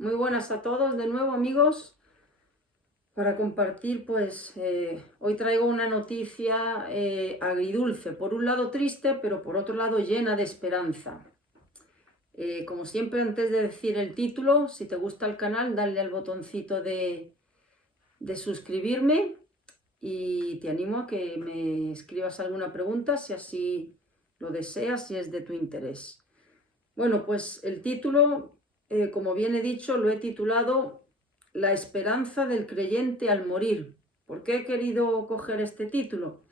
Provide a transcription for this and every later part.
Muy buenas a todos de nuevo, amigos, para compartir. Hoy traigo una noticia agridulce, por un lado triste, pero por otro lado llena de esperanza. Como siempre, antes de decir el título, si te gusta el canal, dale al botoncito de suscribirme y te animo a que me escribas alguna pregunta si así lo deseas, si es de tu interés. Bueno, pues el título, como bien he dicho, lo he titulado La esperanza del creyente al morir. ¿Por qué he querido coger este título?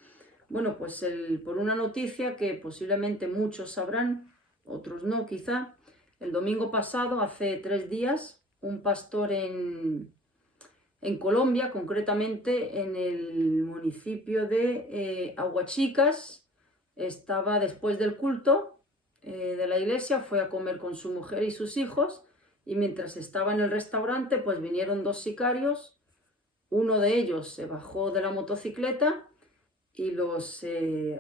Bueno, pues por una noticia que posiblemente muchos sabrán, otros no quizá. El domingo pasado, hace 3 días, un pastor en Colombia, concretamente en el municipio de Aguachicas, estaba después del culto de la iglesia, fue a comer con su mujer y sus hijos, y mientras estaba en el restaurante, pues vinieron 2 sicarios. Uno de ellos se bajó de la motocicleta y los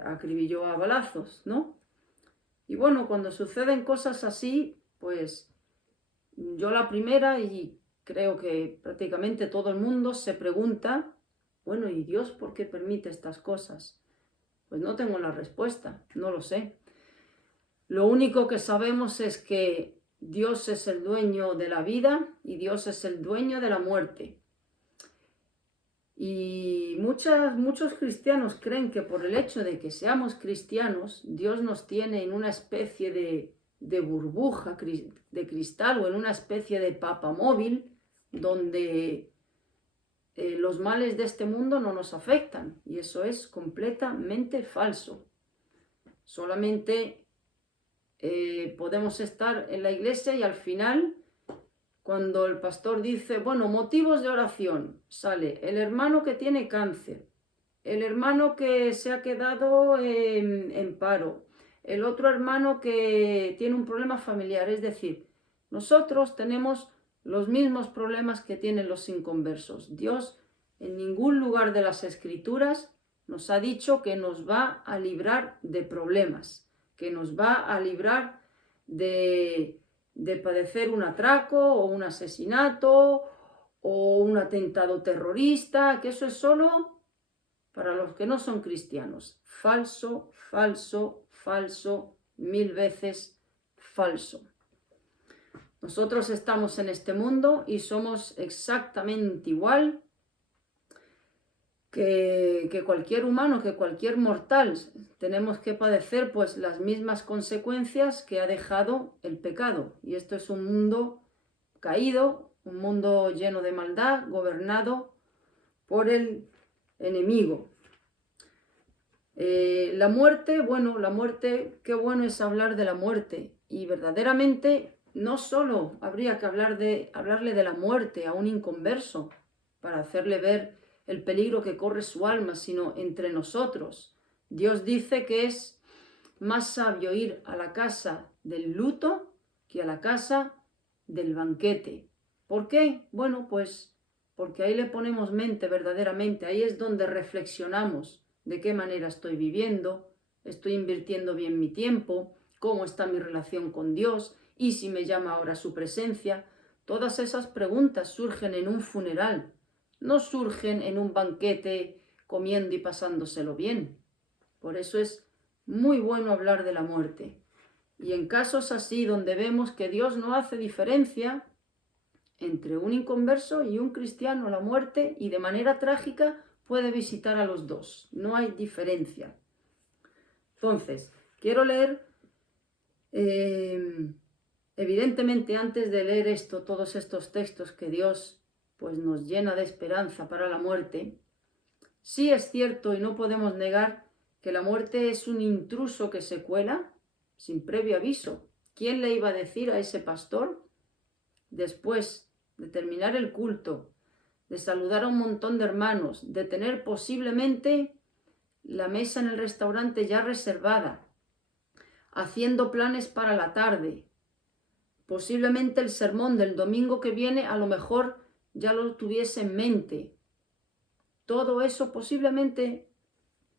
acribilló a balazos, ¿no? Y bueno, cuando suceden cosas así, pues yo la primera, y creo que prácticamente todo el mundo se pregunta, bueno, ¿y Dios por qué permite estas cosas? Pues no tengo la respuesta, no lo sé. Lo único que sabemos es que Dios es el dueño de la vida y Dios es el dueño de la muerte. Y muchos cristianos creen que por el hecho de que seamos cristianos, Dios nos tiene en una especie de burbuja de cristal o en una especie de papamóvil donde los males de este mundo no nos afectan. Y eso es completamente falso. Solamente podemos estar en la iglesia y al final, cuando el pastor dice, bueno, motivos de oración, sale el hermano que tiene cáncer, el hermano que se ha quedado en paro, el otro hermano que tiene un problema familiar. Es decir, nosotros tenemos los mismos problemas que tienen los inconversos. Dios en ningún lugar de las Escrituras nos ha dicho que nos va a librar de problemas, que nos va a librar de padecer un atraco o un asesinato o un atentado terrorista, que eso es solo para los que no son cristianos. Falso, falso, falso, 1000 veces falso. Nosotros estamos en este mundo y somos exactamente igual que cualquier humano, que cualquier mortal. Tenemos que padecer pues las mismas consecuencias que ha dejado el pecado. Y esto es un mundo caído, un mundo lleno de maldad, gobernado por el enemigo. La muerte, qué bueno es hablar de la muerte. Y verdaderamente no solo habría que hablarle de la muerte a un inconverso para hacerle ver el peligro que corre su alma, sino entre nosotros. Dios dice que es más sabio ir a la casa del luto que a la casa del banquete. ¿Por qué? Bueno, pues porque ahí le ponemos mente verdaderamente, ahí es donde reflexionamos de qué manera estoy viviendo, estoy invirtiendo bien mi tiempo, cómo está mi relación con Dios y si me llama ahora su presencia. Todas esas preguntas surgen en un funeral, no surgen en un banquete comiendo y pasándoselo bien. Por eso es muy bueno hablar de la muerte. Y en casos así donde vemos que Dios no hace diferencia entre un inconverso y un cristiano, la muerte, y de manera trágica, puede visitar a los dos. No hay diferencia. Entonces, quiero leer, evidentemente antes de leer todos estos textos que Dios pues nos llena de esperanza para la muerte, sí es cierto y no podemos negar que la muerte es un intruso que se cuela sin previo aviso. ¿Quién le iba a decir a ese pastor, después de terminar el culto, de saludar a un montón de hermanos, de tener posiblemente la mesa en el restaurante ya reservada, haciendo planes para la tarde, posiblemente el sermón del domingo que viene a lo mejor ya lo tuviese en mente? Todo eso posiblemente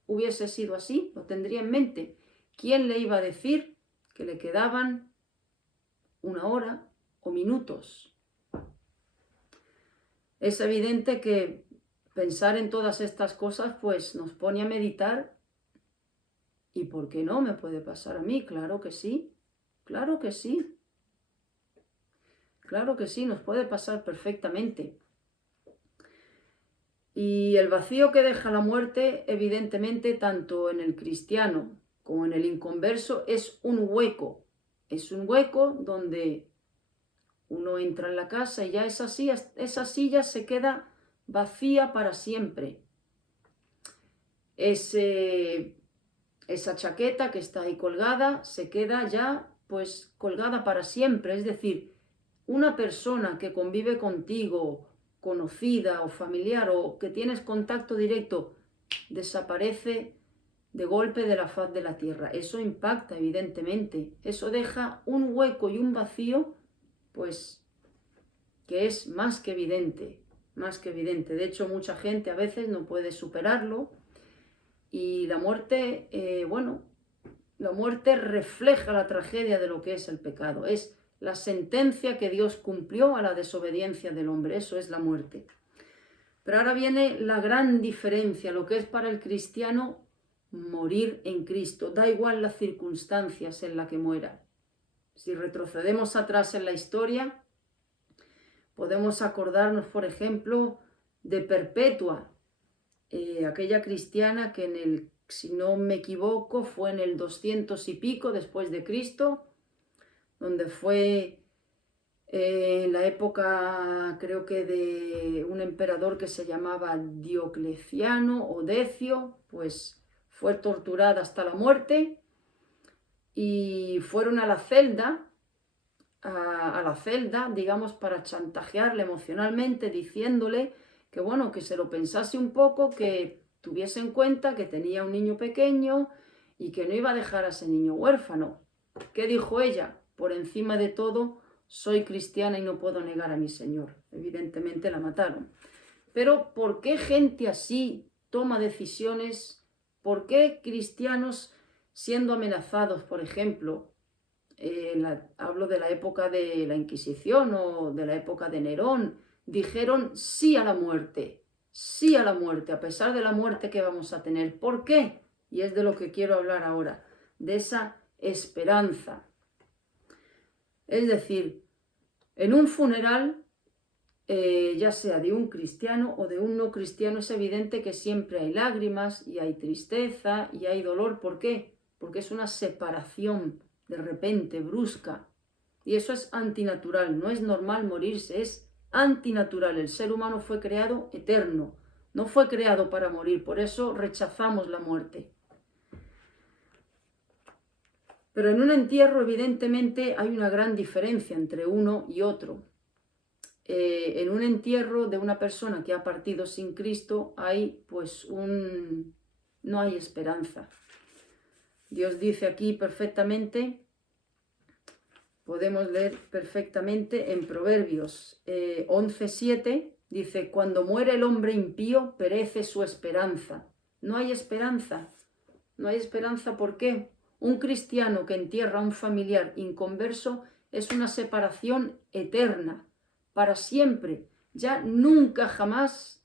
hubiese sido así, lo tendría en mente. ¿Quién le iba a decir que le quedaban 1 hora o minutos Es evidente que pensar en todas estas cosas pues nos pone a meditar. ¿Y por qué no me puede pasar a mí? Claro que sí, claro que sí, claro que sí, nos puede pasar perfectamente. Y el vacío que deja la muerte, evidentemente, tanto en el cristiano como en el inconverso, es un hueco. Es un hueco donde uno entra en la casa y ya esa silla se queda vacía para siempre. Esa chaqueta que está ahí colgada se queda ya pues colgada para siempre. Es decir, una persona que convive contigo, conocida o familiar o que tienes contacto directo, desaparece de golpe de la faz de la tierra. Eso impacta evidentemente. Eso deja un hueco y un vacío pues que es más que evidente, más que evidente. De hecho, mucha gente a veces no puede superarlo y la muerte, la muerte refleja la tragedia de lo que es el pecado. Es la sentencia que Dios cumplió a la desobediencia del hombre. Eso es la muerte. Pero ahora viene la gran diferencia, lo que es para el cristiano morir en Cristo. Da igual las circunstancias en las que muera. Si retrocedemos atrás en la historia, podemos acordarnos, por ejemplo, de Perpetua, aquella cristiana que si no me equivoco, fue en el 200 y pico después de Cristo, donde fue en la época, creo que de un emperador que se llamaba Diocleciano o Decio, pues fue torturada hasta la muerte y fueron a la celda, digamos, para chantajearle emocionalmente, diciéndole que bueno, que se lo pensase un poco, que tuviese en cuenta que tenía un niño pequeño y que no iba a dejar a ese niño huérfano. ¿Qué dijo ella? Por encima de todo, soy cristiana y no puedo negar a mi Señor. Evidentemente la mataron. Pero ¿por qué gente así toma decisiones? ¿Por qué cristianos siendo amenazados, por ejemplo, hablo de la época de la Inquisición o de la época de Nerón, dijeron sí a la muerte, a pesar de la muerte que vamos a tener? ¿Por qué? Y es de lo que quiero hablar ahora, de esa esperanza. Es decir, en un funeral, ya sea de un cristiano o de un no cristiano, es evidente que siempre hay lágrimas y hay tristeza y hay dolor. ¿Por qué? Porque es una separación de repente, brusca. Y eso es antinatural, no es normal morirse, es antinatural. El ser humano fue creado eterno, no fue creado para morir, por eso rechazamos la muerte. Pero en un entierro, evidentemente, hay una gran diferencia entre uno y otro. En un entierro de una persona que ha partido sin Cristo, hay pues no hay esperanza. Dios dice aquí perfectamente, podemos leer perfectamente en Proverbios 11:7, dice, cuando muere el hombre impío, perece su esperanza. No hay esperanza. No hay esperanza, ¿por qué? Un cristiano que entierra a un familiar inconverso es una separación eterna, para siempre. Ya nunca, jamás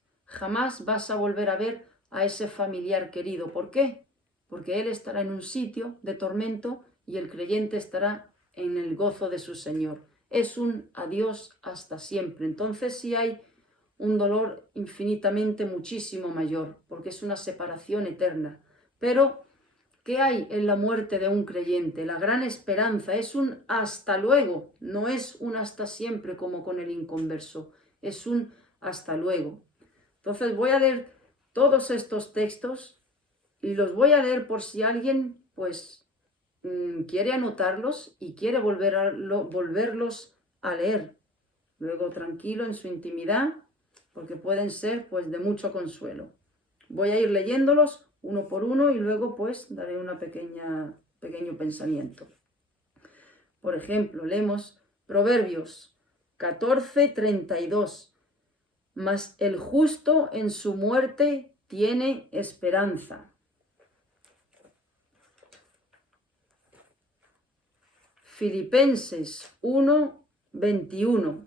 vas a volver a ver a ese familiar querido. ¿Por qué? Porque él estará en un sitio de tormento y el creyente estará en el gozo de su Señor. Es un adiós hasta siempre. Entonces sí hay un dolor infinitamente muchísimo mayor, porque es una separación eterna. Pero ¿qué hay en la muerte de un creyente? La gran esperanza es un hasta luego, no es un hasta siempre como con el inconverso, es un hasta luego. Entonces voy a leer todos estos textos y los voy a leer por si alguien pues quiere anotarlos y quiere volverlos a leer. Luego tranquilo en su intimidad, porque pueden ser pues de mucho consuelo. Voy a ir leyéndolos uno por uno y luego pues daré una pequeño pensamiento. Por ejemplo, leemos Proverbios 14:32. Mas el justo en su muerte tiene esperanza. Filipenses 1:21.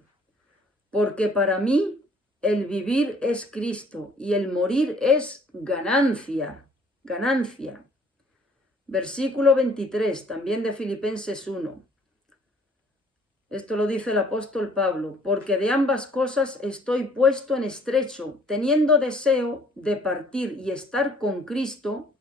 Porque para mí el vivir es Cristo y el morir es ganancia, ganancia. Versículo 23, también de Filipenses 1. Esto lo dice el apóstol Pablo, porque de ambas cosas estoy puesto en estrecho, teniendo deseo de partir y estar con Cristo,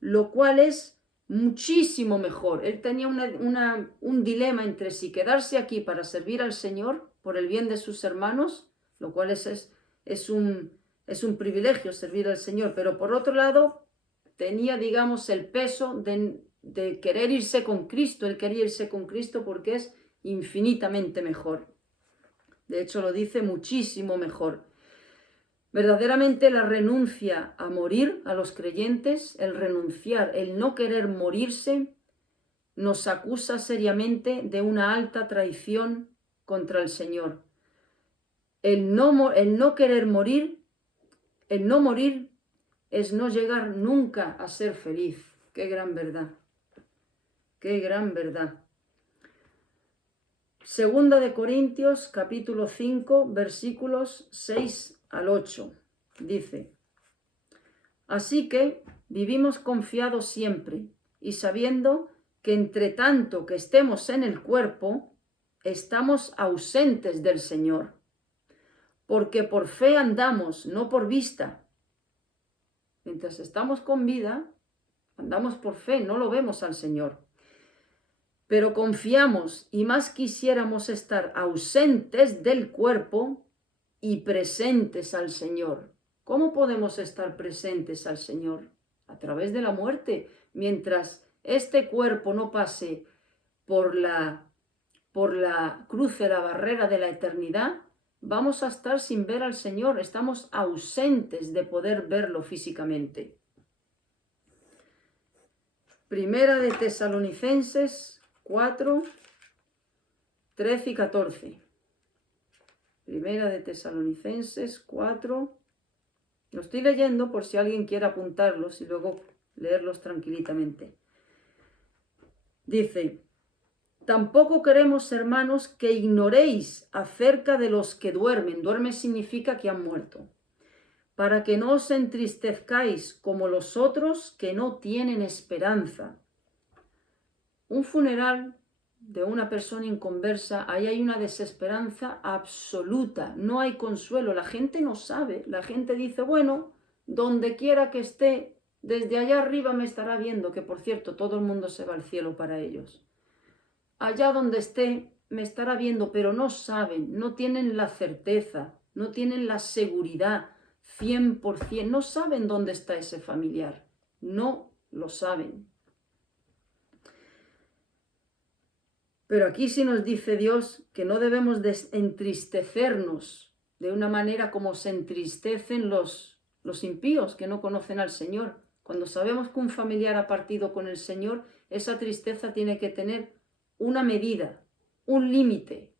lo cual es muchísimo mejor. Él tenía un dilema entre si quedarse aquí para servir al Señor por el bien de sus hermanos, lo cual es un privilegio servir al Señor, pero por otro lado tenía, digamos, el peso de querer irse con Cristo. Él quería irse con Cristo porque es infinitamente mejor. De hecho, lo dice muchísimo mejor. Verdaderamente la renuncia a morir a los creyentes, el renunciar, el no querer morirse, nos acusa seriamente de una alta traición contra el Señor. El no querer morir, el no morir es no llegar nunca a ser feliz. Qué gran verdad. Qué gran verdad. Segunda de Corintios, capítulo 5, versículos 6 al 8. Dice: así que vivimos confiados siempre y sabiendo que entre tanto que estemos en el cuerpo, estamos ausentes del Señor. Porque por fe andamos, no por vista. Mientras estamos con vida, andamos por fe, no lo vemos al Señor. Pero confiamos y más quisiéramos estar ausentes del cuerpo y presentes al Señor. ¿Cómo podemos estar presentes al Señor? A través de la muerte. Mientras este cuerpo no pase por la cruce, la barrera de la eternidad, vamos a estar sin ver al Señor. Estamos ausentes de poder verlo físicamente. Primera de Tesalonicenses 4, 13 y 14. Primera de Tesalonicenses 4. Lo estoy leyendo por si alguien quiere apuntarlos y luego leerlos tranquilamente. Dice: tampoco queremos, hermanos, que ignoréis acerca de los que duermen. Duerme significa que han muerto. Para que no os entristezcáis como los otros que no tienen esperanza. Un funeral de una persona inconversa, ahí hay una desesperanza absoluta, no hay consuelo, la gente no sabe, la gente dice, bueno, donde quiera que esté, desde allá arriba me estará viendo, que por cierto, todo el mundo se va al cielo para ellos. Allá donde esté, me estará viendo, pero no saben, no tienen la certeza, no tienen la seguridad 100%, no saben dónde está ese familiar, no lo saben. Pero aquí sí nos dice Dios que no debemos entristecernos de una manera como se entristecen los impíos que no conocen al Señor. Cuando sabemos que un familiar ha partido con el Señor, esa tristeza tiene que tener una medida, un límite.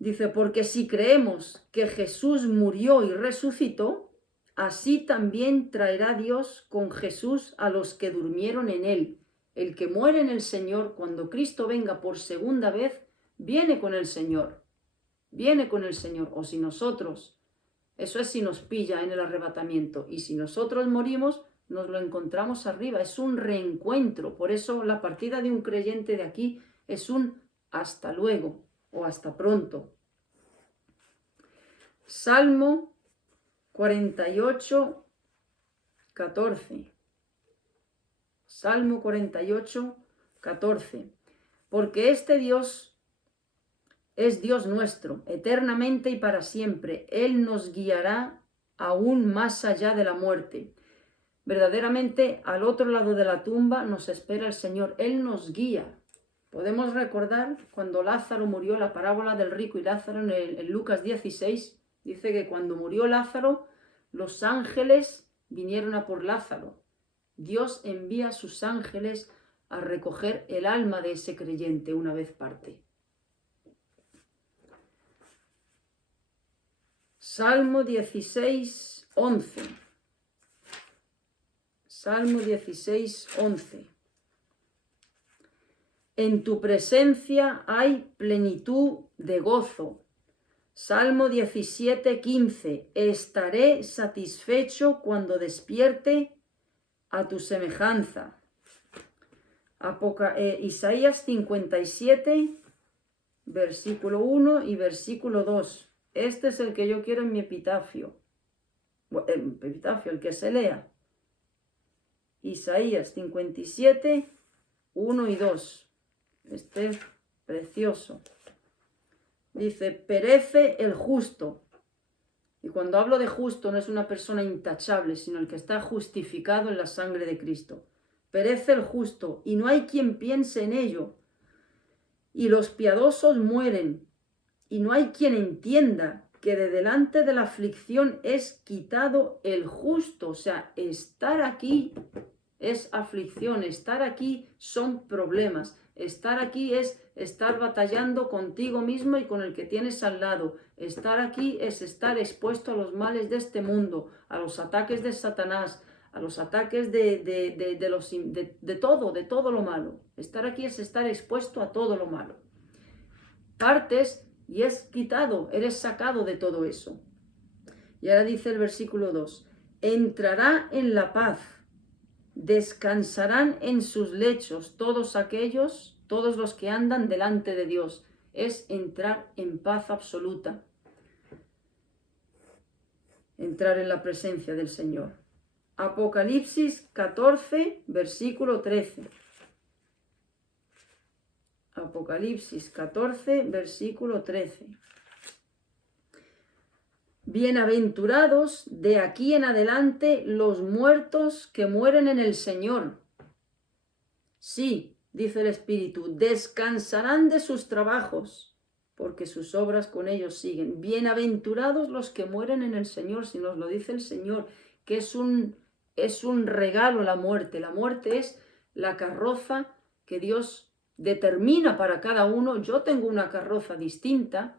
Dice, porque si creemos que Jesús murió y resucitó, así también traerá Dios con Jesús a los que durmieron en él. El que muere en el Señor, cuando Cristo venga por segunda vez, viene con el Señor. Viene con el Señor. O si nosotros, eso es si nos pilla en el arrebatamiento. Y si nosotros morimos, nos lo encontramos arriba. Es un reencuentro. Por eso la partida de un creyente de aquí es un hasta luego o hasta pronto. Salmo 48, 14. Salmo 48, 14. Porque este Dios es Dios nuestro, eternamente y para siempre. Él nos guiará aún más allá de la muerte. Verdaderamente, al otro lado de la tumba nos espera el Señor. Él nos guía. Podemos recordar cuando Lázaro murió, la parábola del rico y Lázaro en Lucas 16, dice que cuando murió Lázaro, los ángeles vinieron a por Lázaro. Dios envía a sus ángeles a recoger el alma de ese creyente una vez parte. Salmo 16, 11. Salmo 16, 11. En tu presencia hay plenitud de gozo. Salmo 17, 15. Estaré satisfecho cuando despierte a tu semejanza. Isaías 57, versículo 1 y versículo 2. Este es el que yo quiero en mi epitafio. El que se lea. Isaías 57, 1 y 2. Este es precioso. Dice, perece el justo. Y cuando hablo de justo no es una persona intachable, sino el que está justificado en la sangre de Cristo. Perece el justo y no hay quien piense en ello. Y los piadosos mueren y no hay quien entienda que de delante de la aflicción es quitado el justo. O sea, estar aquí es aflicción, estar aquí son problemas, estar aquí es estar batallando contigo mismo y con el que tienes al lado. Estar aquí es estar expuesto a los males de este mundo, a los ataques de Satanás, a los ataques de todo lo malo. Estar aquí es estar expuesto a todo lo malo. Partes y es quitado, eres sacado de todo eso. Y ahora dice el versículo 2, entrará en la paz, descansarán en sus lechos todos los que andan delante de Dios. Es entrar en paz absoluta, entrar en la presencia del Señor. Apocalipsis 14, versículo 13. Apocalipsis 14, versículo 13. Bienaventurados de aquí en adelante los muertos que mueren en el Señor. Sí, dice el Espíritu, descansarán de sus trabajos, porque sus obras con ellos siguen. Bienaventurados los que mueren en el Señor, si nos lo dice el Señor, que es un regalo la muerte. La muerte es la carroza que Dios determina para cada uno. Yo tengo una carroza distinta.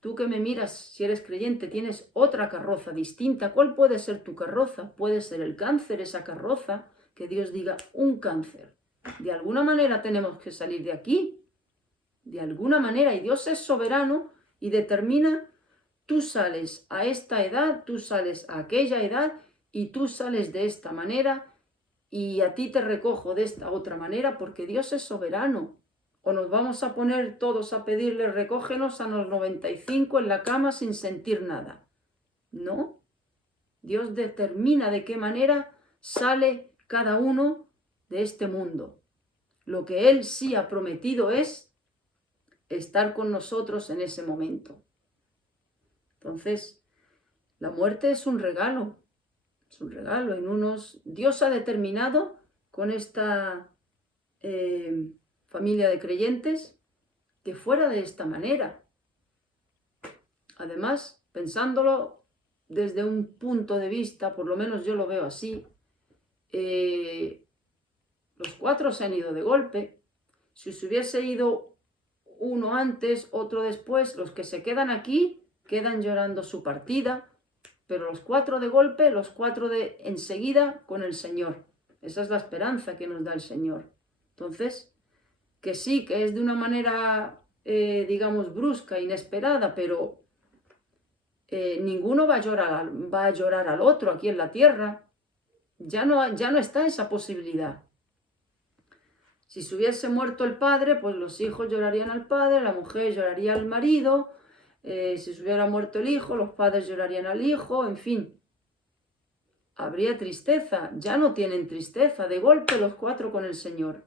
Tú que me miras, si eres creyente, tienes otra carroza distinta. ¿Cuál puede ser tu carroza? Puede ser el cáncer, esa carroza, que Dios diga un cáncer. De alguna manera tenemos que salir de aquí. De alguna manera. Y Dios es soberano y determina, tú sales a esta edad, tú sales a aquella edad y tú sales de esta manera y a ti te recojo de esta otra manera porque Dios es soberano. O nos vamos a poner todos a pedirle, recógenos a los 95 en la cama sin sentir nada. No. Dios determina de qué manera sale cada uno de este mundo. Lo que Él sí ha prometido es estar con nosotros en ese momento. Entonces, la muerte es un regalo. Es un regalo. Dios ha determinado con esta familia de creyentes que fuera de esta manera. Además, pensándolo desde un punto de vista, por lo menos yo lo veo así, los 4 se han ido de golpe. Si se hubiese ido uno antes, otro después, los que se quedan aquí quedan llorando su partida, pero los 4 de golpe, los 4 de enseguida con el Señor. Esa es la esperanza que nos da el Señor. Entonces, que sí, que es de una manera, digamos, brusca, inesperada, pero ninguno va a llorar al otro aquí en la tierra. Ya no está esa posibilidad. Si se hubiese muerto el padre, pues los hijos llorarían al padre, la mujer lloraría al marido, si se hubiera muerto el hijo, los padres llorarían al hijo, en fin. Habría tristeza, ya no tienen tristeza, de golpe los 4 con el Señor.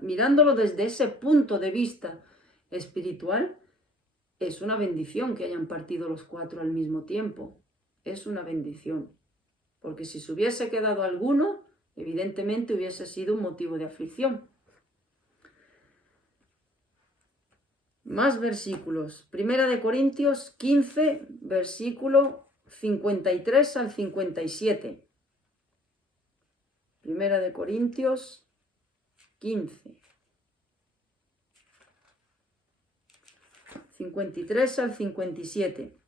Mirándolo desde ese punto de vista espiritual, es una bendición que hayan partido los 4 al mismo tiempo. Es una bendición. Porque si se hubiese quedado alguno, evidentemente hubiese sido un motivo de aflicción. Más versículos. Primera de Corintios 15, versículo 53 al 57. Primera de Corintios 15. 53 al 57.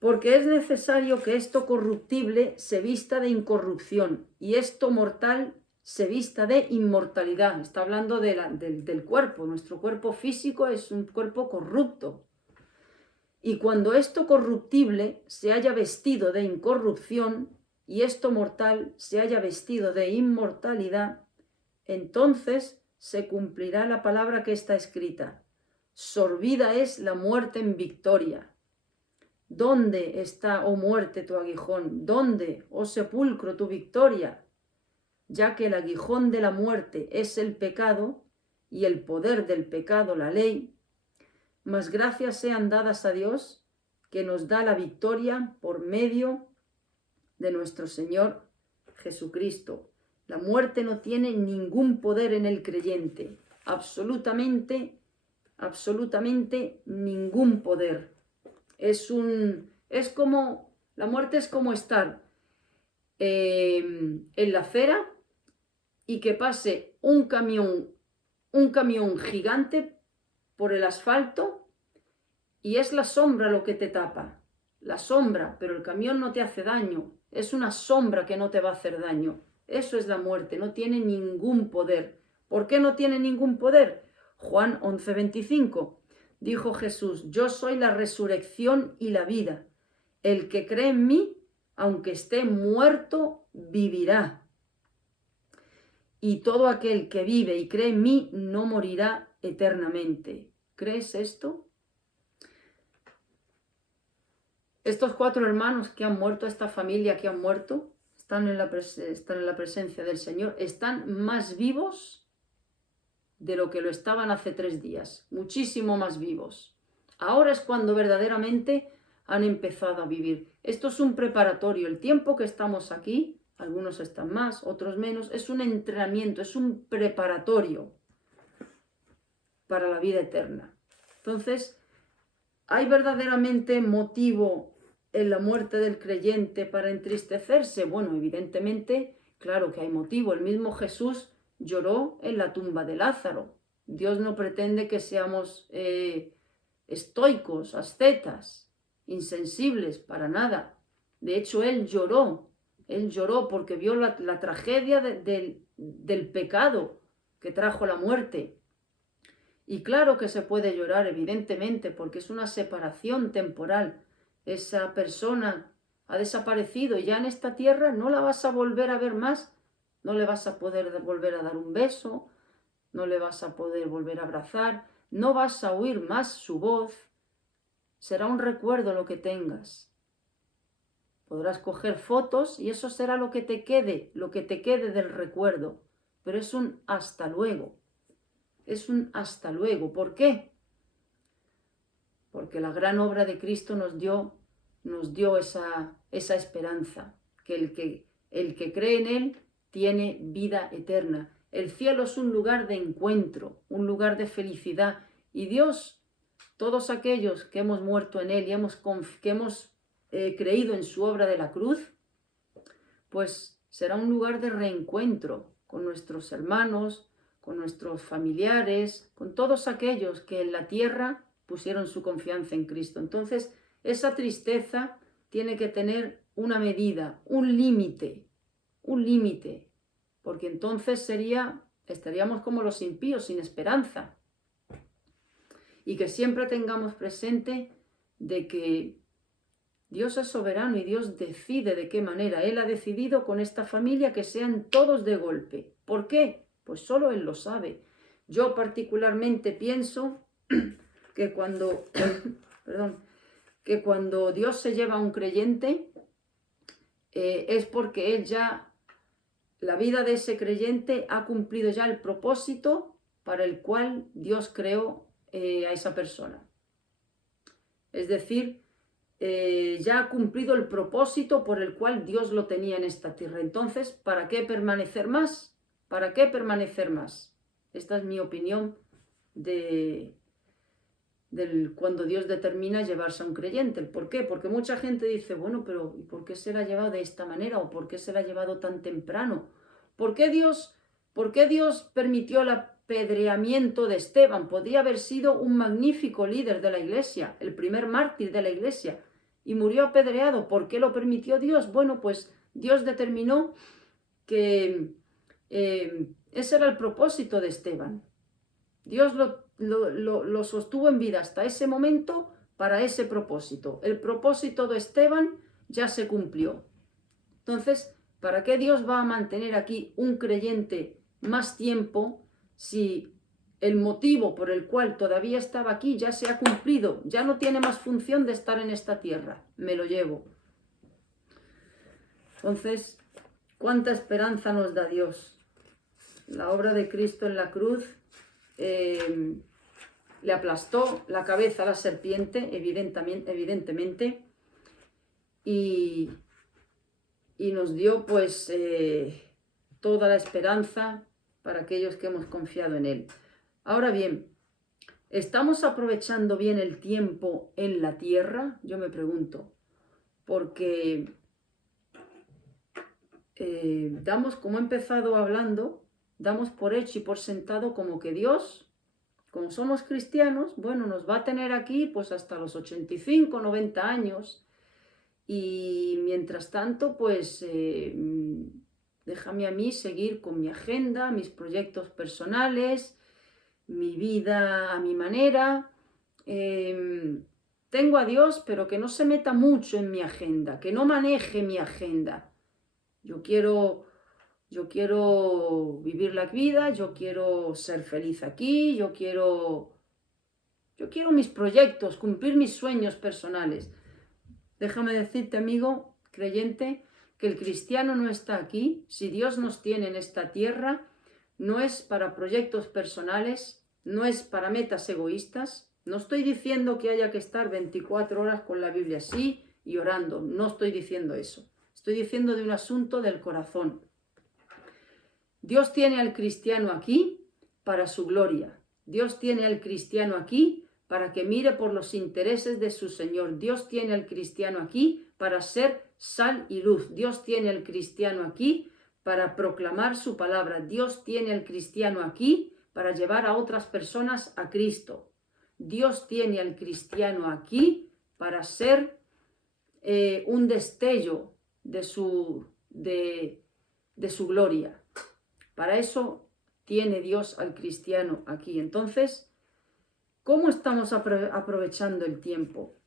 Porque es necesario que esto corruptible se vista de incorrupción y esto mortal se vista de inmortalidad. Está hablando del cuerpo. Nuestro cuerpo físico es un cuerpo corrupto. Y cuando esto corruptible se haya vestido de incorrupción y esto mortal se haya vestido de inmortalidad, entonces se cumplirá la palabra que está escrita. Sorbida es la muerte en victoria. ¿Dónde está, oh muerte, tu aguijón? ¿Dónde, oh sepulcro, tu victoria? Ya que el aguijón de la muerte es el pecado y el poder del pecado la ley, mas gracias sean dadas a Dios, que nos da la victoria por medio de nuestro Señor Jesucristo. La muerte no tiene ningún poder en el creyente, absolutamente ningún poder. La muerte es como estar en la acera y que pase un camión gigante por el asfalto y es la sombra lo que te tapa. La sombra, pero el camión no te hace daño. Es una sombra que no te va a hacer daño. Eso es la muerte, no tiene ningún poder. ¿Por qué no tiene ningún poder? Juan 11:25. Dijo Jesús, yo soy la resurrección y la vida. El que cree en mí, aunque esté muerto, vivirá. Y todo aquel que vive y cree en mí no morirá eternamente. ¿Crees esto? Estos 4 hermanos que han muerto, esta familia que han muerto, están en la presencia del Señor, están más vivos de lo que lo estaban hace 3 días, muchísimo más vivos. Ahora es cuando verdaderamente han empezado a vivir. Esto es un preparatorio. El tiempo que estamos aquí, algunos están más, otros menos, es un entrenamiento, es un preparatorio para la vida eterna. Entonces, ¿hay verdaderamente motivo en la muerte del creyente para entristecerse? Bueno, evidentemente, claro que hay motivo. El mismo Jesús lloró en la tumba de Lázaro. Dios no pretende que seamos estoicos, ascetas, insensibles, para nada. De hecho, Él lloró porque vio la tragedia del pecado que trajo la muerte. Y claro que se puede llorar, evidentemente, porque es una separación temporal. Esa persona ha desaparecido y ya en esta tierra no la vas a volver a ver más. No le vas a poder volver a dar un beso, no le vas a poder volver a abrazar, no vas a oír más su voz. Será un recuerdo lo que tengas. Podrás coger fotos y eso será lo que te quede del recuerdo. Pero es un hasta luego. Es un hasta luego. ¿Por qué? Porque la gran obra de Cristo nos dio esa esperanza, que el que cree en Él tiene vida eterna. El cielo es un lugar de encuentro, un lugar de felicidad. Y Dios, todos aquellos que hemos muerto en Él y que hemos creído en su obra de la cruz, pues será un lugar de reencuentro con nuestros hermanos, con nuestros familiares, con todos aquellos que en la tierra pusieron su confianza en Cristo. Entonces, esa tristeza tiene que tener una medida, un límite, porque entonces estaríamos como los impíos, sin esperanza. Y que siempre tengamos presente de que Dios es soberano y Dios decide de qué manera. Él ha decidido con esta familia que sean todos de golpe. ¿Por qué? Pues solo Él lo sabe. Yo particularmente pienso que cuando Dios se lleva a un creyente es porque la vida de ese creyente ha cumplido ya el propósito para el cual Dios creó a esa persona. Es decir, ya ha cumplido el propósito por el cual Dios lo tenía en esta tierra. Entonces, ¿para qué permanecer más? ¿Para qué permanecer más? Esta es mi opinión cuando Dios determina llevarse a un creyente. ¿Por qué? Porque mucha gente dice, bueno, pero ¿y por qué se la ha llevado de esta manera? ¿O por qué se la ha llevado tan temprano? ¿Por qué Dios permitió el apedreamiento de Esteban? Podría haber sido un magnífico líder de la iglesia, el primer mártir de la iglesia, y murió apedreado. ¿Por qué lo permitió Dios? Bueno, pues Dios determinó que Ese era el propósito de Esteban. Dios lo sostuvo en vida hasta ese momento para ese propósito. El propósito de Esteban ya se cumplió. Entonces, ¿para qué Dios va a mantener aquí un creyente más tiempo si el motivo por el cual todavía estaba aquí ya se ha cumplido? Ya no tiene más función de estar en esta tierra. Me lo llevo. Entonces, ¿cuánta esperanza nos da Dios? La obra de Cristo en la cruz le aplastó la cabeza a la serpiente, evidentemente, y nos dio pues toda la esperanza para aquellos que hemos confiado en Él. Ahora bien, ¿estamos aprovechando bien el tiempo en la tierra? Yo me pregunto, porque como he empezado hablando, damos por hecho y por sentado como que Dios, como somos cristianos, bueno, nos va a tener aquí pues hasta los 85, 90 años, y mientras tanto, pues déjame a mí seguir con mi agenda, mis proyectos personales, mi vida a mi manera. Tengo a Dios, pero que no se meta mucho en mi agenda, que no maneje mi agenda. Yo quiero vivir la vida, yo quiero ser feliz aquí, yo quiero mis proyectos, cumplir mis sueños personales. Déjame decirte, amigo creyente, que el cristiano no está aquí. Si Dios nos tiene en esta tierra, no es para proyectos personales, no es para metas egoístas. No estoy diciendo que haya que estar 24 horas con la Biblia así y orando. No estoy diciendo eso. Estoy diciendo de un asunto del corazón. Dios tiene al cristiano aquí para su gloria. Dios tiene al cristiano aquí para que mire por los intereses de su Señor. Dios tiene al cristiano aquí para ser sal y luz. Dios tiene al cristiano aquí para proclamar su palabra. Dios tiene al cristiano aquí para llevar a otras personas a Cristo. Dios tiene al cristiano aquí para ser un destello de su gloria. Para eso tiene Dios al cristiano aquí. Entonces, ¿cómo estamos aprovechando el tiempo?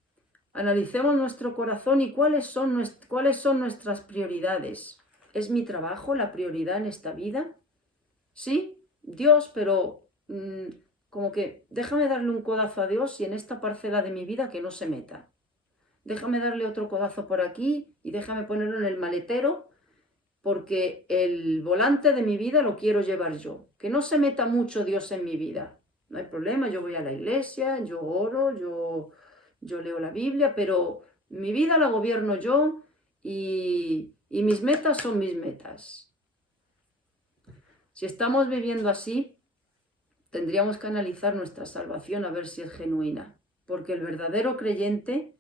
Analicemos nuestro corazón y cuáles son nuestras prioridades. ¿Es mi trabajo la prioridad en esta vida? Sí, Dios, pero como que déjame darle un codazo a Dios y en esta parcela de mi vida que no se meta. Déjame darle otro codazo por aquí y déjame ponerlo en el maletero porque el volante de mi vida lo quiero llevar yo. Que no se meta mucho Dios en mi vida. No hay problema, yo voy a la iglesia, yo oro, yo leo la Biblia, pero mi vida la gobierno yo y mis metas son mis metas. Si estamos viviendo así, tendríamos que analizar nuestra salvación a ver si es genuina. Porque el verdadero creyente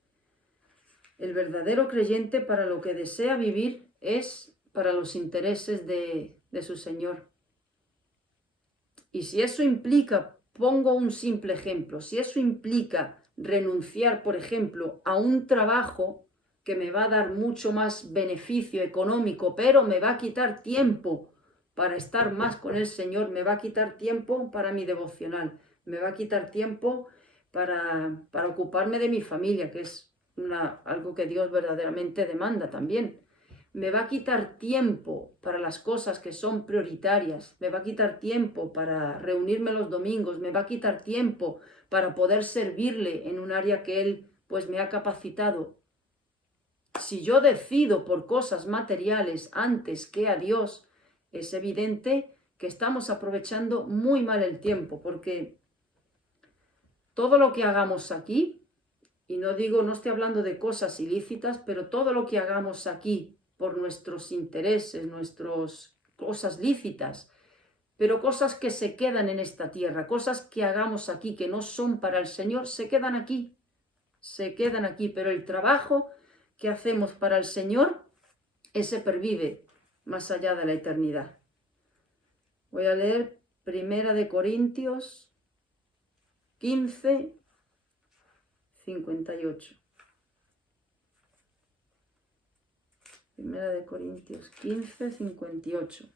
para lo que desea vivir es para los intereses de su Señor. Y si eso implica, pongo un simple ejemplo, si eso implica renunciar, por ejemplo, a un trabajo que me va a dar mucho más beneficio económico, pero me va a quitar tiempo para estar más con el Señor, me va a quitar tiempo para mi devocional, me va a quitar tiempo para ocuparme de mi familia, que es algo que Dios verdaderamente demanda también. Me va a quitar tiempo para las cosas que son prioritarias, me va a quitar tiempo para reunirme los domingos, me va a quitar tiempo para poder servirle en un área que Él pues me ha capacitado. Si yo decido por cosas materiales antes que a Dios, es evidente que estamos aprovechando muy mal el tiempo, porque todo lo que hagamos aquí, y no estoy hablando de cosas ilícitas, pero todo lo que hagamos aquí por nuestros intereses, nuestras cosas lícitas, pero cosas que se quedan en esta tierra, cosas que hagamos aquí que no son para el Señor, se quedan aquí, pero el trabajo que hacemos para el Señor, ese pervive más allá de la eternidad. Voy a leer 1 Corintios 15, 58. 1 Corintios 15, 58.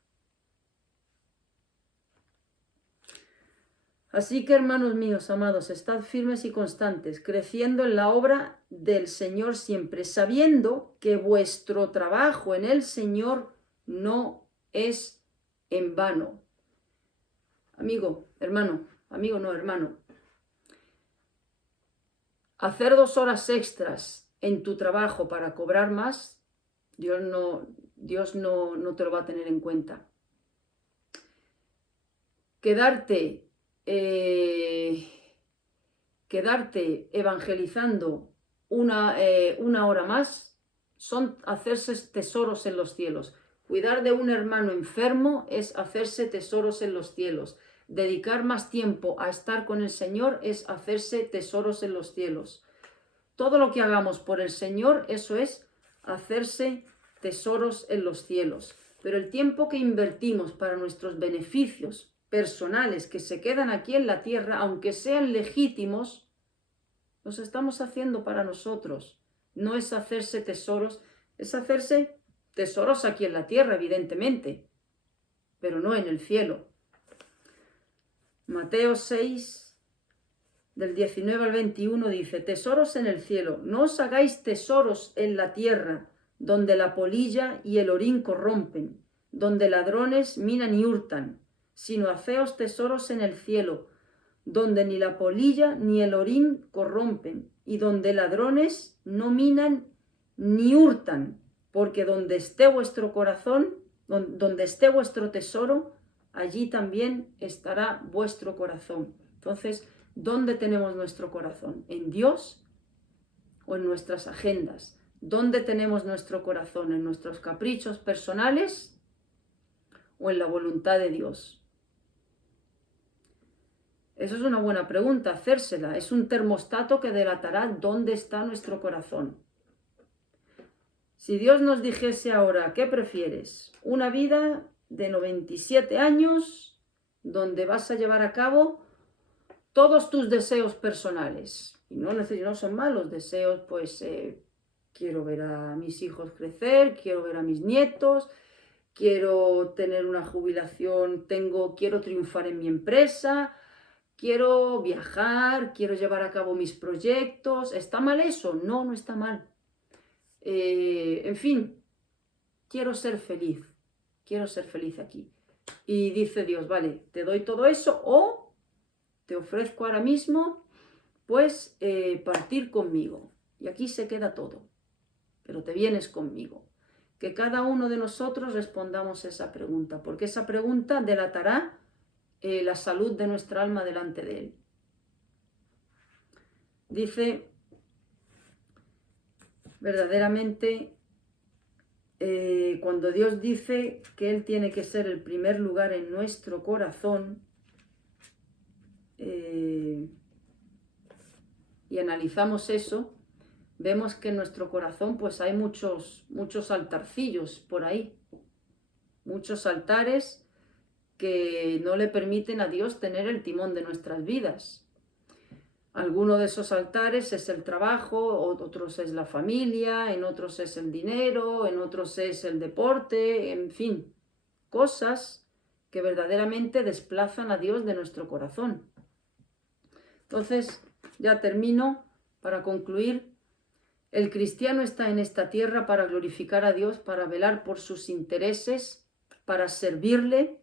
Así que, hermanos míos, amados, estad firmes y constantes, creciendo en la obra del Señor siempre, sabiendo que vuestro trabajo en el Señor no es en vano. Amigo, hermano, amigo no, hermano. Hacer 2 horas extras en tu trabajo para cobrar más, Dios no te lo va a tener en cuenta. Quedarte evangelizando una hora más son hacerse tesoros en los cielos. Cuidar de un hermano enfermo es hacerse tesoros en los cielos. Dedicar más tiempo a estar con el Señor es hacerse tesoros en los cielos. Todo lo que hagamos por el Señor, eso es hacerse tesoros en los cielos. Pero el tiempo que invertimos para nuestros beneficios personales que se quedan aquí en la tierra, aunque sean legítimos, los estamos haciendo para nosotros. No es hacerse tesoros, es hacerse tesoros aquí en la tierra, evidentemente, pero no en el cielo. Mateo 6, del 19 al 21 dice, tesoros en el cielo, no os hagáis tesoros en la tierra, donde la polilla y el orín corrompen, donde ladrones minan y hurtan, sino haceos tesoros en el cielo, donde ni la polilla ni el orín corrompen, y donde ladrones no minan ni hurtan, porque donde esté vuestro corazón, donde esté vuestro tesoro, allí también estará vuestro corazón. Entonces, ¿dónde tenemos nuestro corazón? ¿En Dios o en nuestras agendas? ¿Dónde tenemos nuestro corazón? ¿En nuestros caprichos personales o en la voluntad de Dios? Eso es una buena pregunta, hacérsela. Es un termostato que delatará dónde está nuestro corazón. Si Dios nos dijese ahora, ¿qué prefieres? ¿Una vida de 97 años donde vas a llevar a cabo todos tus deseos personales? Y no son malos deseos, pues quiero ver a mis hijos crecer, quiero ver a mis nietos, quiero tener una jubilación, quiero triunfar en mi empresa, quiero viajar, quiero llevar a cabo mis proyectos. ¿Está mal eso? No, no está mal. En fin, quiero ser feliz aquí. Y dice Dios, vale, te doy todo eso o te ofrezco ahora mismo, pues, partir conmigo. Y aquí se queda todo, pero te vienes conmigo. Que cada uno de nosotros respondamos esa pregunta, porque esa pregunta delatará la salud de nuestra alma delante de Él. Dice, verdaderamente, cuando Dios dice que Él tiene que ser el primer lugar en nuestro corazón, y analizamos eso, vemos que en nuestro corazón pues hay muchos altarcillos por ahí, muchos altares que no le permiten a Dios tener el timón de nuestras vidas. Alguno de esos altares es el trabajo, otros es la familia, en otros es el dinero, en otros es el deporte, en fin, cosas que verdaderamente desplazan a Dios de nuestro corazón. Entonces, ya termino para concluir. El cristiano está en esta tierra para glorificar a Dios, para velar por sus intereses, para servirle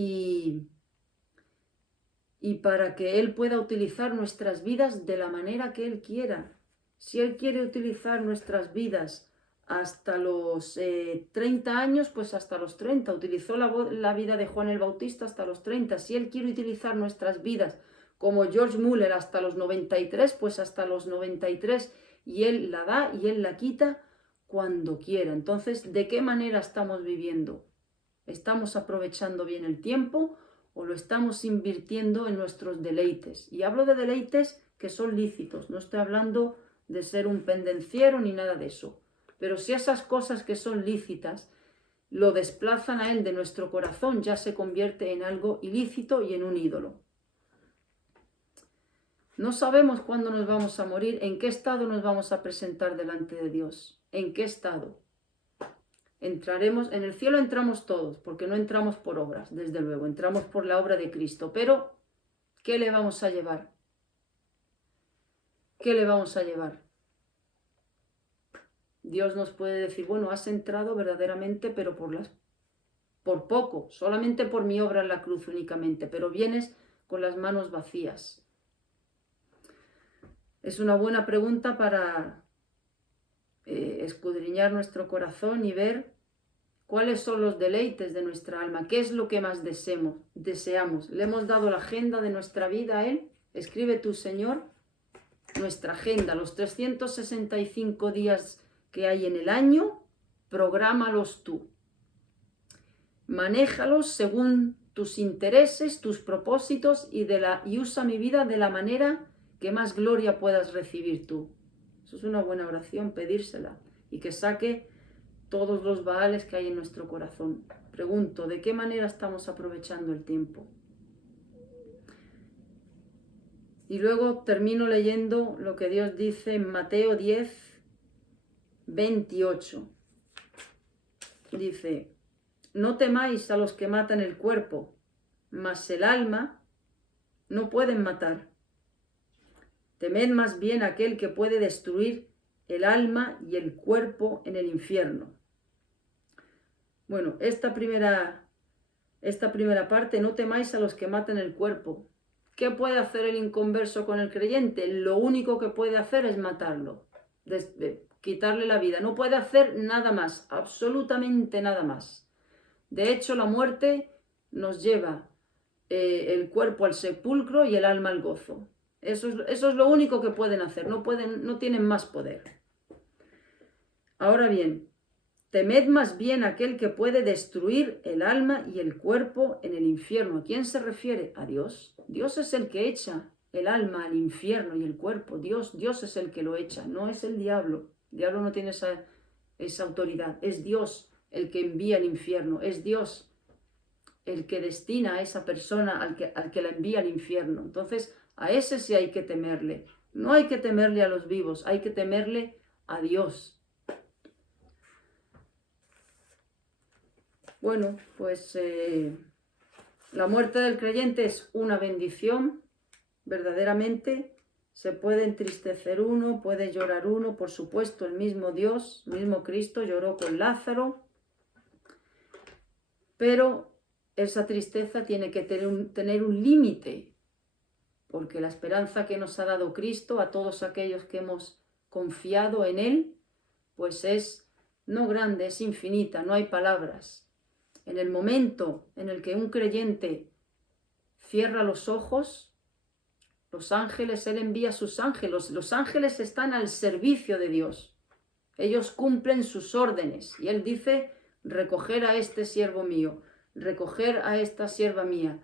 y para que Él pueda utilizar nuestras vidas de la manera que Él quiera. Si Él quiere utilizar nuestras vidas hasta los 30 años, pues hasta los 30. Utilizó la vida de Juan el Bautista hasta los 30. Si Él quiere utilizar nuestras vidas como George Muller hasta los 93, pues hasta los 93. Y Él la da y Él la quita cuando quiera. Entonces, ¿de qué manera estamos viviendo? ¿Estamos aprovechando bien el tiempo o lo estamos invirtiendo en nuestros deleites? Y hablo de deleites que son lícitos, no estoy hablando de ser un pendenciero ni nada de eso. Pero si esas cosas que son lícitas lo desplazan a Él de nuestro corazón, ya se convierte en algo ilícito y en un ídolo. No sabemos cuándo nos vamos a morir, en qué estado nos vamos a presentar delante de Dios, en qué estado. Entraremos, en el cielo entramos todos, porque no entramos por obras, desde luego, entramos por la obra de Cristo, pero ¿Qué le vamos a llevar? ¿Qué le vamos a llevar? Dios nos puede decir, bueno, has entrado verdaderamente, pero por poco, solamente por mi obra en la cruz únicamente, pero vienes con las manos vacías. Es una buena pregunta para escudriñar nuestro corazón y ver cuáles son los deleites de nuestra alma, qué es lo que más deseamos. ¿Le hemos dado la agenda de nuestra vida a Él? Escribe tú, Señor, nuestra agenda, los 365 días que hay en el año, prográmalos tú. Manéjalos según tus intereses, tus propósitos y usa mi vida de la manera que más gloria puedas recibir tú. Eso es una buena oración, pedírsela y que saque todos los baales que hay en nuestro corazón. Pregunto, ¿de qué manera estamos aprovechando el tiempo? Y luego termino leyendo lo que Dios dice en Mateo 10, 28. Dice, no temáis a los que matan el cuerpo, mas el alma no pueden matar. Temed más bien a aquel que puede destruir el alma y el cuerpo en el infierno. Bueno, esta primera parte, no temáis a los que matan el cuerpo. ¿Qué puede hacer el inconverso con el creyente? Lo único que puede hacer es matarlo, quitarle la vida. No puede hacer nada más, absolutamente nada más. De hecho, la muerte nos lleva el cuerpo al sepulcro y el alma al gozo. Eso es lo único que pueden hacer, no tienen más poder. Ahora bien, temed más bien a aquel que puede destruir el alma y el cuerpo en el infierno. ¿A quién se refiere? A Dios. Dios es el que echa el alma al infierno y el cuerpo. Dios es el que lo echa, no es el diablo. El diablo no tiene esa autoridad. Es Dios el que envía al infierno. Es Dios el que destina a esa persona al que la envía al infierno. Entonces, a ese sí hay que temerle. No hay que temerle a los vivos, hay que temerle a Dios. Bueno, pues la muerte del creyente es una bendición, verdaderamente. Se puede entristecer uno, puede llorar uno, por supuesto, el mismo Dios, el mismo Cristo lloró con Lázaro, pero esa tristeza tiene que tener un límite, porque la esperanza que nos ha dado Cristo a todos aquellos que hemos confiado en Él, pues es no grande, es infinita, no hay palabras. En el momento en el que un creyente cierra los ojos, los ángeles, Él envía a sus ángeles, los ángeles están al servicio de Dios. Ellos cumplen sus órdenes y Él dice, recoger a este siervo mío, recoger a esta sierva mía.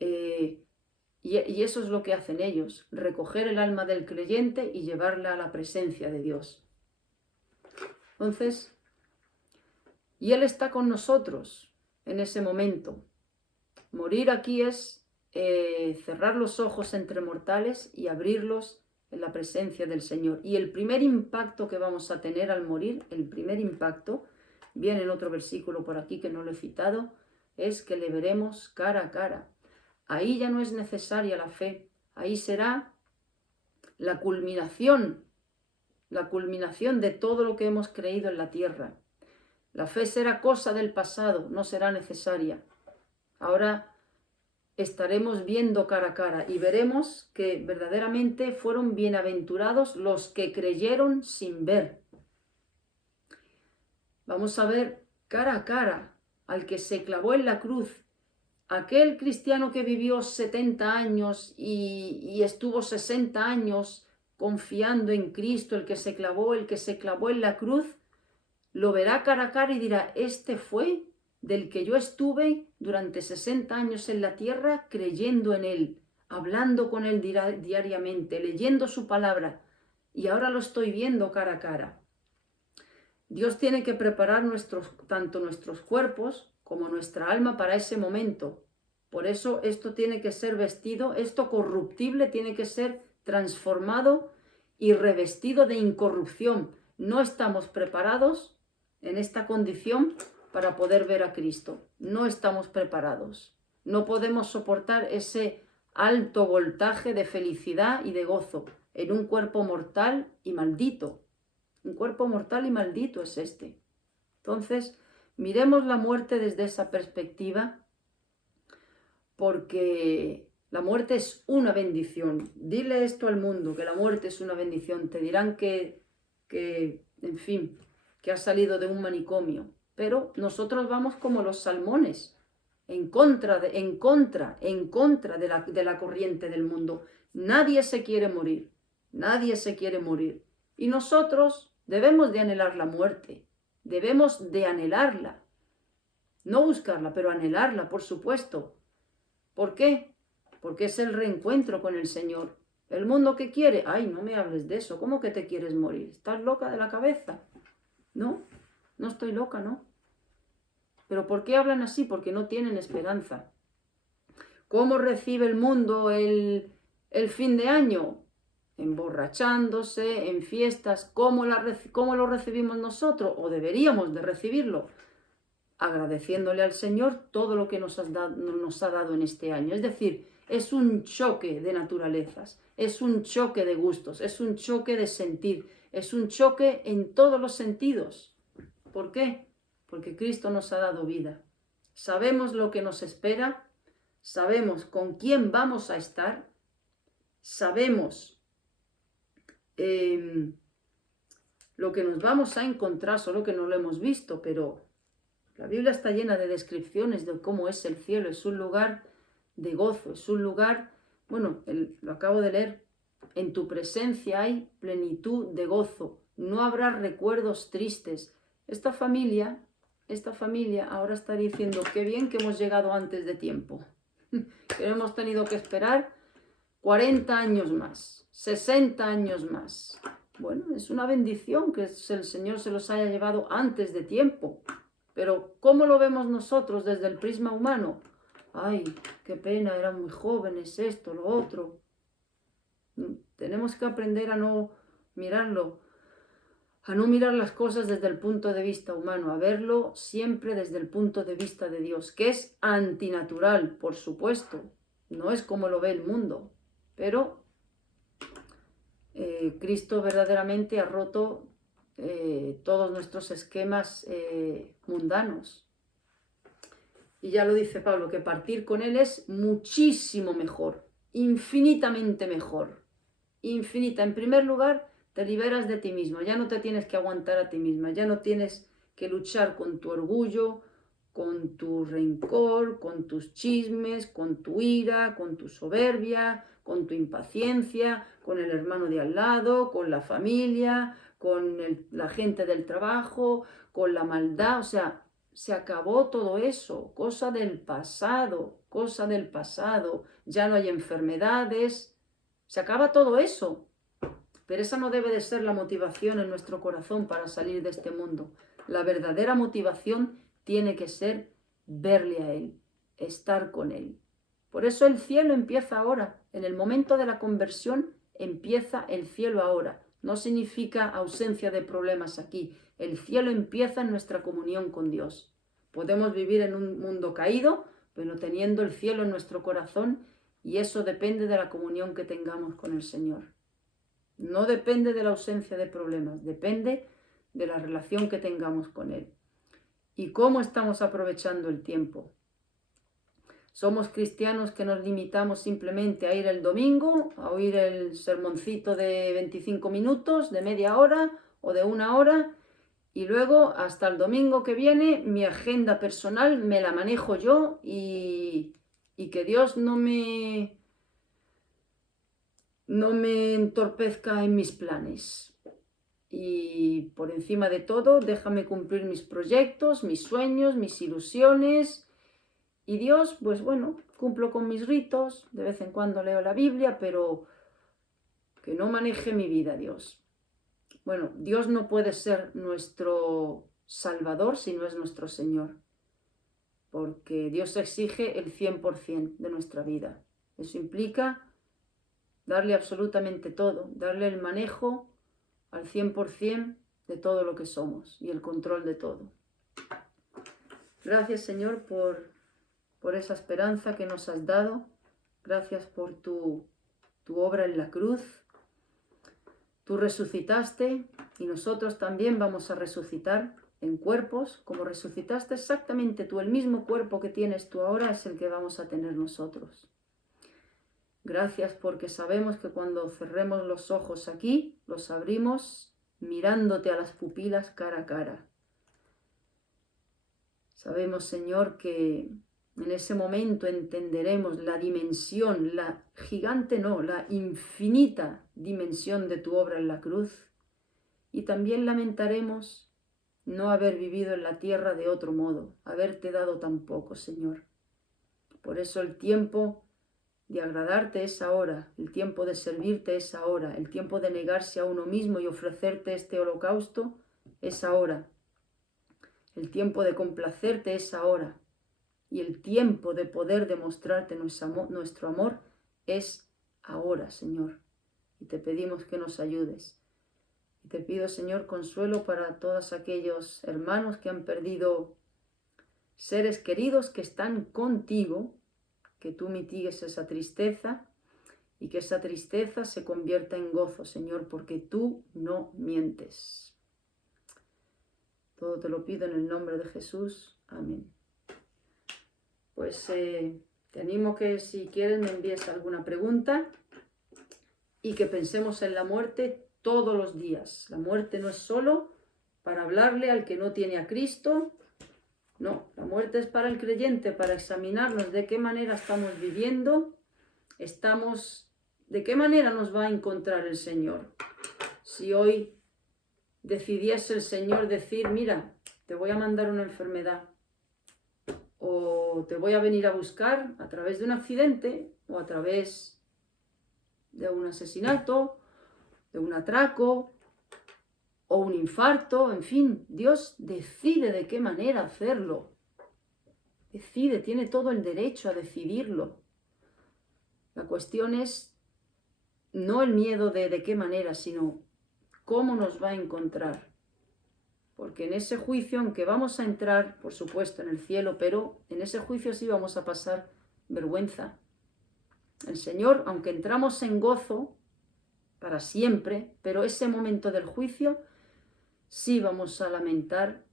Y eso es lo que hacen ellos, recoger el alma del creyente y llevarla a la presencia de Dios. Entonces, y Él está con nosotros en ese momento. Morir aquí es cerrar los ojos entre mortales y abrirlos en la presencia del Señor. Y el primer impacto que vamos a tener al morir, el primer impacto, viene en otro versículo por aquí que no lo he citado, es que le veremos cara a cara. Ahí ya no es necesaria la fe, ahí será la culminación de todo lo que hemos creído en la tierra. La fe será cosa del pasado, no será necesaria. Ahora estaremos viendo cara a cara y veremos que verdaderamente fueron bienaventurados los que creyeron sin ver. Vamos a ver cara a cara al que se clavó en la cruz. Aquel cristiano que vivió 70 años y estuvo 60 años confiando en Cristo, el que se clavó en la cruz, lo verá cara a cara y dirá, este fue del que yo estuve durante 60 años en la tierra creyendo en Él, hablando con Él diariamente, leyendo su palabra, y ahora lo estoy viendo cara a cara. Dios tiene que preparar tanto nuestros cuerpos como nuestra alma para ese momento. Por eso esto tiene que ser vestido, esto corruptible tiene que ser transformado y revestido de incorrupción. No estamos preparados en esta condición para poder ver a Cristo. No estamos preparados. No podemos soportar ese alto voltaje de felicidad y de gozo en un cuerpo mortal y maldito. Un cuerpo mortal y maldito es este. Entonces, miremos la muerte desde esa perspectiva, porque la muerte es una bendición. Dile esto al mundo, que la muerte es una bendición. Te dirán que en fin, que has salido de un manicomio. Pero nosotros vamos como los salmones, en contra de la corriente del mundo. Nadie se quiere morir, nadie se quiere morir. Y nosotros debemos de anhelar la muerte, debemos de anhelarla. No buscarla, pero anhelarla, por supuesto. ¿Por qué? Porque es el reencuentro con el Señor. El mundo que quiere, ay, no me hables de eso, ¿cómo que te quieres morir? ¿Estás loca de la cabeza? No, no estoy loca, ¿no? ¿Pero por qué hablan así? Porque no tienen esperanza. ¿Cómo recibe el mundo el fin de año? Emborrachándose, en fiestas. ¿Cómo lo recibimos nosotros? ¿O deberíamos de recibirlo? Agradeciéndole al Señor todo lo que nos ha dado en este año. Es decir, es un choque de naturalezas, es un choque de gustos, es un choque de sentir, es un choque en todos los sentidos. ¿Por qué? Porque Cristo nos ha dado vida. Sabemos lo que nos espera, sabemos con quién vamos a estar, sabemos lo que nos vamos a encontrar, solo que no lo hemos visto, pero la Biblia está llena de descripciones de cómo es el cielo. Es un lugar de gozo, es un lugar, bueno, lo acabo de leer, en tu presencia hay plenitud de gozo, no habrá recuerdos tristes. Esta familia ahora está diciendo, qué bien que hemos llegado antes de tiempo, que hemos tenido que esperar 40 años más, 60 años más. Bueno, es una bendición que el Señor se los haya llevado antes de tiempo. Pero ¿cómo lo vemos nosotros desde el prisma humano? Ay, qué pena, eran muy jóvenes, esto, lo otro. Tenemos que aprender a no mirarlo, a no mirar las cosas desde el punto de vista humano, a verlo siempre desde el punto de vista de Dios, que es antinatural, por supuesto. No es como lo ve el mundo, pero Cristo verdaderamente ha roto todos nuestros esquemas mundanos. Y ya lo dice Pablo, que partir con Él es muchísimo mejor, infinitamente mejor. Infinita. En primer lugar, te liberas de ti mismo, ya no te tienes que aguantar a ti misma, ya no tienes que luchar con tu orgullo, con tu rencor, con tus chismes, con tu ira, con tu soberbia, con tu impaciencia, con el hermano de al lado, con la familia, con la gente del trabajo, con la maldad. O sea, se acabó todo eso, cosa del pasado, ya no hay enfermedades, se acaba todo eso. Pero esa no debe de ser la motivación en nuestro corazón para salir de este mundo. La verdadera motivación tiene que ser verle a Él, estar con Él. Por eso el cielo empieza ahora. En el momento de la conversión empieza el cielo ahora. No significa ausencia de problemas aquí. El cielo empieza en nuestra comunión con Dios. Podemos vivir en un mundo caído, pero teniendo el cielo en nuestro corazón, y eso depende de la comunión que tengamos con el Señor. No depende de la ausencia de problemas, depende de la relación que tengamos con Él. ¿Y cómo estamos aprovechando el tiempo? Somos cristianos que nos limitamos simplemente a ir el domingo, a oír el sermoncito de 25 minutos, de media hora o de una hora, y luego hasta el domingo que viene mi agenda personal me la manejo yo y que Dios no me entorpezca en mis planes. Y por encima de todo, déjame cumplir mis proyectos, mis sueños, mis ilusiones. Y Dios, pues bueno, cumplo con mis ritos, de vez en cuando leo la Biblia, pero que no maneje mi vida, Dios. Bueno, Dios no puede ser nuestro Salvador si no es nuestro Señor, porque Dios exige el 100% de nuestra vida. Eso implica darle absolutamente todo, darle el manejo al 100% de todo lo que somos y el control de todo. Gracias, Señor, por esa esperanza que nos has dado. Gracias por tu obra en la cruz. Tú resucitaste y nosotros también vamos a resucitar en cuerpos, como resucitaste exactamente tú. El mismo cuerpo que tienes tú ahora es el que vamos a tener nosotros. Gracias porque sabemos que cuando cerremos los ojos aquí, los abrimos mirándote a las pupilas cara a cara. Sabemos, Señor, que en ese momento entenderemos la dimensión, la gigante no, la infinita dimensión de tu obra en la cruz. Y también lamentaremos no haber vivido en la tierra de otro modo, haberte dado tan poco, Señor. Por eso el tiempo de agradarte es ahora, el tiempo de servirte es ahora, el tiempo de negarse a uno mismo y ofrecerte este holocausto es ahora. El tiempo de complacerte es ahora. Y el tiempo de poder demostrarte nuestro amor es ahora, Señor. Y te pedimos que nos ayudes. Y te pido, Señor, consuelo para todos aquellos hermanos que han perdido seres queridos que están contigo, que tú mitigues esa tristeza y que esa tristeza se convierta en gozo, Señor, porque tú no mientes. Todo te lo pido en el nombre de Jesús. Amén. Pues te animo que si quieres me envíes alguna pregunta y que pensemos en la muerte todos los días. La muerte no es solo para hablarle al que no tiene a Cristo. No, la muerte es para el creyente, para examinarnos de qué manera estamos viviendo, de qué manera nos va a encontrar el Señor. Si hoy decidiese el Señor decir, mira, te voy a mandar una enfermedad, o te voy a venir a buscar a través de un accidente, o a través de un asesinato, de un atraco, o un infarto, en fin, Dios decide de qué manera hacerlo. Decide, tiene todo el derecho a decidirlo. La cuestión es no el miedo de qué manera, sino cómo nos va a encontrar. Porque en ese juicio, aunque vamos a entrar, por supuesto, en el cielo, pero en ese juicio sí vamos a pasar vergüenza. El Señor, aunque entramos en gozo para siempre, pero ese momento del juicio sí vamos a lamentar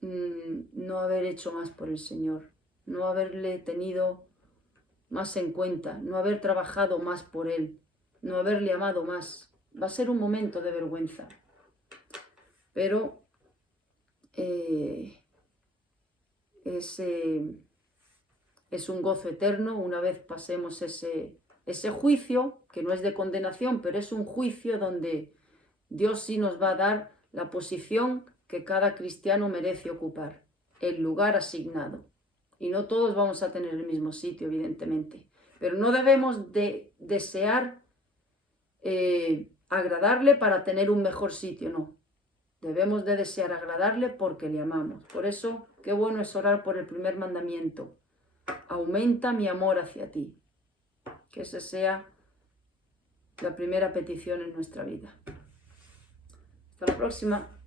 no haber hecho más por el Señor, no haberle tenido más en cuenta, no haber trabajado más por Él, no haberle amado más. Va a ser un momento de vergüenza, pero es un gozo eterno una vez pasemos ese juicio, que no es de condenación, pero es un juicio donde Dios sí nos va a dar la posición que cada cristiano merece ocupar, el lugar asignado. Y no todos vamos a tener el mismo sitio, evidentemente. Pero no debemos de desear agradarle para tener un mejor sitio, no. Debemos de desear agradarle porque le amamos. Por eso, qué bueno es orar por el primer mandamiento. Aumenta mi amor hacia ti. Que esa sea la primera petición en nuestra vida. Hasta la próxima.